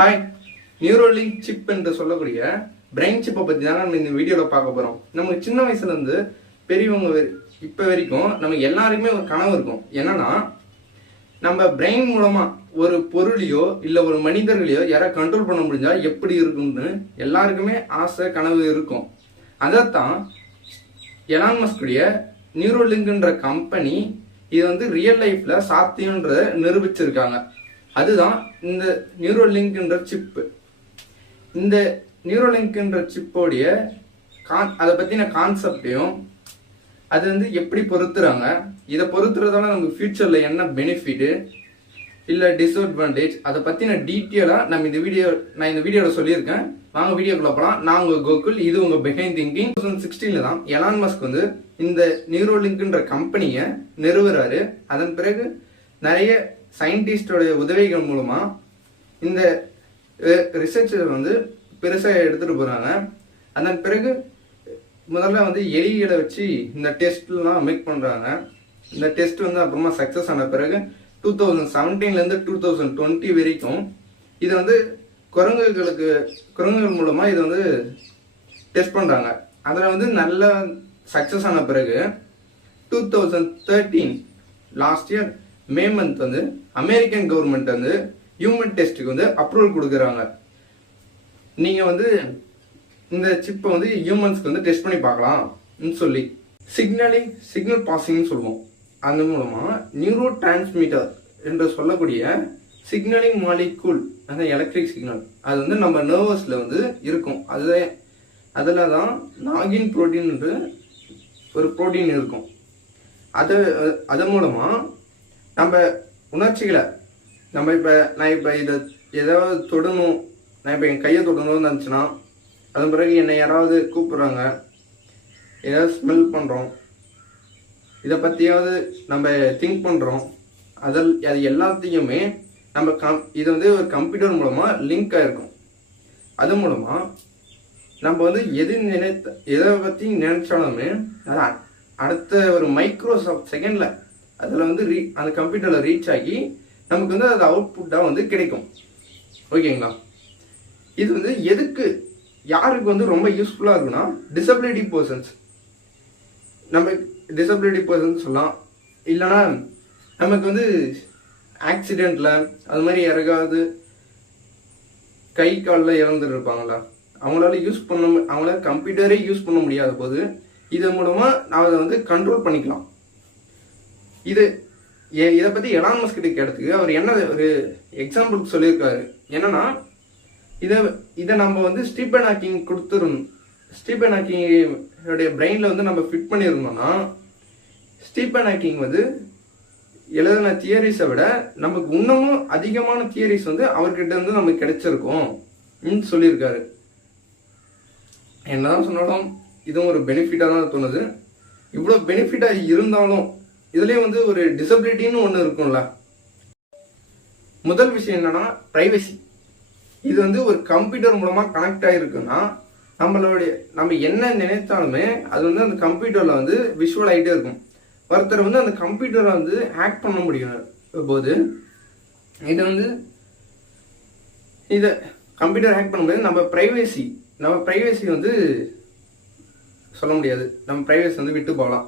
Hi Neuralink chip என்று சொல்லக்கூடிய brain சிப்பை பற்றி தான் நம்ம இந்த வீடியோவில் பார்க்க போகிறோம் நமக்கு சின்ன வயசுலேருந்து பெரியவங்க இப்போ வரைக்கும் நம்ம எல்லாருக்குமே ஒரு கனவு இருக்கும். என்னன்னா நம்ம பிரெயின் மூலமாக ஒரு பொருளையோ இல்லை ஒரு மனிதர்களையோ யாரை கண்ட்ரோல் பண்ண முடிஞ்சா எப்படி இருக்கும்னு எல்லாருக்குமே ஆசை கனவு இருக்கும். அதைத்தான் எலான் மஸ்குடைய நியூரோலிங்க்ன்ற கம்பெனி இது வந்து ரியல் லைஃப்பில் சாத்தியம்ன்றத நிரூபிச்சிருக்காங்க. அதுதான் இந்த நியூரோலிங்க்ன்ற சிப்பு. இந்த நியூரோலிங்க்ன்ற சிப்போடைய கான் அதை பற்றின கான்செப்டையும் அது வந்து எப்படி பொருத்துறாங்க இதை பொருத்துறதால நமக்கு ஃப்யூச்சரில் என்ன பெனிஃபிட்டு இல்லை டிஸ்அட்வான்டேஜ் அதை பற்றின டீட்டெயிலாக நம்ம இந்த வீடியோ நான் இந்த வீடியோவில் சொல்லியிருக்கேன். வாங்க வீடியோக்குள்ள போகலாம் நான் உங்கள் கோகுல் இது உங்கள் பிஹைண்ட் திங்கிங் டூ தௌசண்ட் சிக்ஸ்டீனில் தான் எலான் மஸ்க் வந்து இந்த நியூரோலிங்க்ன்ற கம்பெனியை நிறுவுறாரு. அதன் பிறகு நிறைய சயின்டிஸ்டோடைய உதவிகள் மூலமா இந்த ரிசர்ச்சர் வந்து பெருசாக எடுத்துட்டு போறாங்க. அதன் பிறகு முதல்ல வந்து எலிகளை வச்சு இந்த டெஸ்ட்லாம் மேக் பண்றாங்க. இந்த டெஸ்ட் வந்து அப்புறமா சக்சஸ் ஆன பிறகு டூ தௌசண்ட் செவன்டீன்லேருந்து டூ தௌசண்ட் டுவெண்ட்டி வரைக்கும் இது வந்து குரங்குகளுக்கு குரங்குகள் மூலமா இதை வந்து டெஸ்ட் பண்றாங்க. அதில் வந்து நல்ல சக்சஸ் ஆன பிறகு two thousand thirteen last year May month வந்து அமெரிக்கன் கவர்மெண்ட் வந்து ஹியூமன் டெஸ்ட்டுக்கு வந்து அப்ரூவல் கொடுக்குறாங்க. நீங்கள் வந்து இந்த சிப்பை வந்து ஹியூமன்ஸ்க்கு வந்து டெஸ்ட் பண்ணி பார்க்கலாம்னு சொல்லி சிக்னலிங் சிக்னல் பாசிங்னு சொல்லுவோம். அந்த மூலமாக நியூரோ டிரான்ஸ்மிட்டர் என்று சொல்லக்கூடிய சிக்னலிங் மாலிகூல் அந்த எலக்ட்ரிக் சிக்னல் அது வந்து நம்ம நர்வஸில் வந்து இருக்கும். அது அதில் தான் நாகின் புரோட்டீன் ஒரு புரோட்டீன் இருக்கும். அது அது மூலமாக நம்ம உணர்ச்சிகளை நம்ம இப்போ நான் இப்போ இதை ஏதாவது தொடணும் நான் இப்போ என் கையை தொடணும்னு நினச்சின்னா அதன் பிறகு என்னை யாராவது கூப்பிட்றாங்க ஏதாவது ஸ்மெல் பண்ணுறோம் இதை பற்றியாவது நம்ம திங்க் பண்ணுறோம் அதில் அது எல்லாத்தையுமே நம்ம கம் இது வந்து ஒரு கம்ப்யூட்டர் மூலமாக லிங்க் ஆகிருக்கும் அது மூலமாக நம்ம வந்து எது நினைத்த எதை பற்றி நினைச்சாலுமே அது அடுத்த ஒரு மைக்ரோசாஃப்ட் செகண்டில் அதில் வந்து ரீ அந்த கம்ப்யூட்டரில் ரீச் ஆகி நமக்கு வந்து அது அவுட்புட்டாக வந்து கிடைக்கும். ஓகேங்களா? இது வந்து எதுக்கு யாருக்கு வந்து ரொம்ப யூஸ்ஃபுல்லாக இருக்குன்னா டிசபிலிட்டி பர்சன்ஸ் நம்ம டிசபிலிட்டி பர்சன்ஸ் சொல்லலாம். இல்லைன்னா நமக்கு வந்து ஆக்சிடெண்ட்டில் அது மாதிரி யாருக்காவது கை காலில் இறந்துட்டு இருப்பாங்களா? அவங்களால யூஸ் பண்ண அவங்களால கம்ப்யூட்டரே யூஸ் பண்ண முடியாத போது இது மூலமாக நான் அதை வந்து கண்ட்ரோல் பண்ணிக்கலாம். இது எ- இதை பத்தி எலான்மஸ் கிட்ட கேட்டதுக்கு அவர் என்ன ஒரு எக்ஸாம்பிளுக்கு சொல்லியிருக்காரு. என்னன்னா இதை இதை நம்ம வந்து ஸ்டீபன் ஹாக்கிங் கொடுத்துருணும் ஸ்டீபன் ஹாக்கிங் உடைய பிரெயின்ல வந்து நம்ம ஃபிட் பண்ணியிருந்தோம்னா ஸ்டீபன் ஹாக்கிங் வந்து எழுதின தியரிஸை விட நமக்கு இன்னமும் அதிகமான தியரிஸ் வந்து அவர்கிட்ட இருந்து நமக்கு கிடைச்சிருக்கும் சொல்லியிருக்காரு. என்னதான் சொன்னாலும் இதுவும் ஒரு பெனிஃபிட்டாக தான் தோணுது. இவ்வளோ பெனிஃபிட்டாக இருந்தாலும் இதுலேயும் வந்து ஒரு டிசபிலிட்டின்னு ஒன்று இருக்கும்ல. முதல் விஷயம் என்னன்னா ப்ரைவசி இது வந்து ஒரு கம்ப்யூட்டர் மூலமாக கனெக்ட் ஆகிருக்குன்னா நம்மளுடைய நம்ம என்ன நினைத்தாலுமே அது வந்து அந்த கம்ப்யூட்டரில் வந்து விஷுவல் ஆகிட்டே இருக்கும். ஒருத்தர் வந்து அந்த கம்ப்யூட்டரை வந்து ஹேக் பண்ண முடியும் போது இது வந்து இதை கம்ப்யூட்டர் ஹேக் பண்ணும்போது நம்ம ப்ரைவேசி நம்ம ப்ரைவேசி வந்து சொல்ல முடியாது. நம்ம ப்ரைவேசி வந்து விட்டு போகலாம்.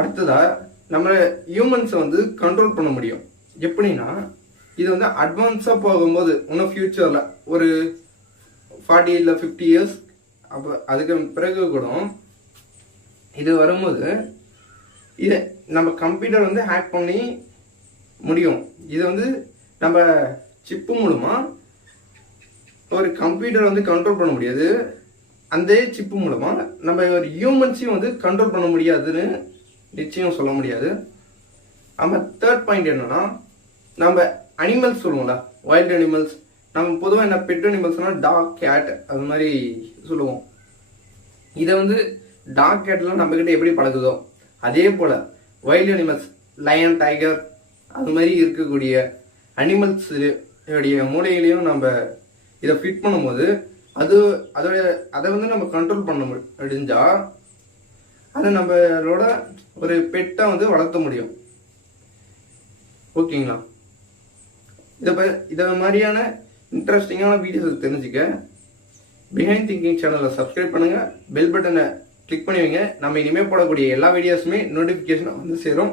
அடுத்ததாக நம்ம ஹியூமன்ஸை வந்து கண்ட்ரோல் பண்ண முடியும். எப்படின்னா இது வந்து அட்வான்ஸாக போகும்போது இன்னும் ஃப்யூச்சரில் ஒரு ஃபார்ட்டி இல்லை ஃபிஃப்டி இயர்ஸ் அப்போ அதுக்கு பிறகு கூட இது வரும்போது இதை நம்ம கம்ப்யூட்டர் வந்து ஹேக் பண்ணி முடியும். இது வந்து நம்ம சிப்பு மூலமா ஒரு கம்ப்யூட்டர் வந்து கண்ட்ரோல் பண்ண முடியாது. அந்த சிப்பு மூலமா நம்ம ஒரு ஹியூமன்ஸையும் வந்து கண்ட்ரோல் பண்ண முடியாதுன்னு நிச்சயம் சொல்ல முடியாது. நம்ம தேர்ட் பாயிண்ட் என்னன்னா நம்ம அனிமல்ஸ் சொல்லுவோம்ல வைல்ட் அனிமல்ஸ் நம்ம பொதுவாக என்ன பெட் அனிமல்ஸ்னா டாக் கேட் அது மாதிரி சொல்லுவோம். இதை வந்து டாக் கேட்லாம் நம்ம கிட்ட எப்படி பழகுதோ அதே போல வைல்ட் அனிமல்ஸ் லயன் டைகர் அது மாதிரி இருக்கக்கூடிய அனிமல்ஸ் உடைய மூளையிலையும் நம்ம இதை ஃபிட் பண்ணும்போது அது அதோட அதை வந்து நம்ம கண்ட்ரோல் பண்ண முடிஞ்சா அதை நம்மளோட ஒரு பெட்டை வந்து வளர்த்த முடியும். ஓகேங்களா? இதை ப இதை மாதிரியான இன்ட்ரெஸ்டிங்கான வீடியோஸ் தெரிஞ்சுக்க பிஹைண்ட் திங்கிங் சேனலை சப்ஸ்கிரைப் பண்ணுங்கள் பெல் பட்டனை கிளிக் பண்ணி வைங்க. நம்ம இனிமேல் போடக்கூடிய எல்லா வீடியோஸுமே நோட்டிஃபிகேஷன் வந்து சேரும்.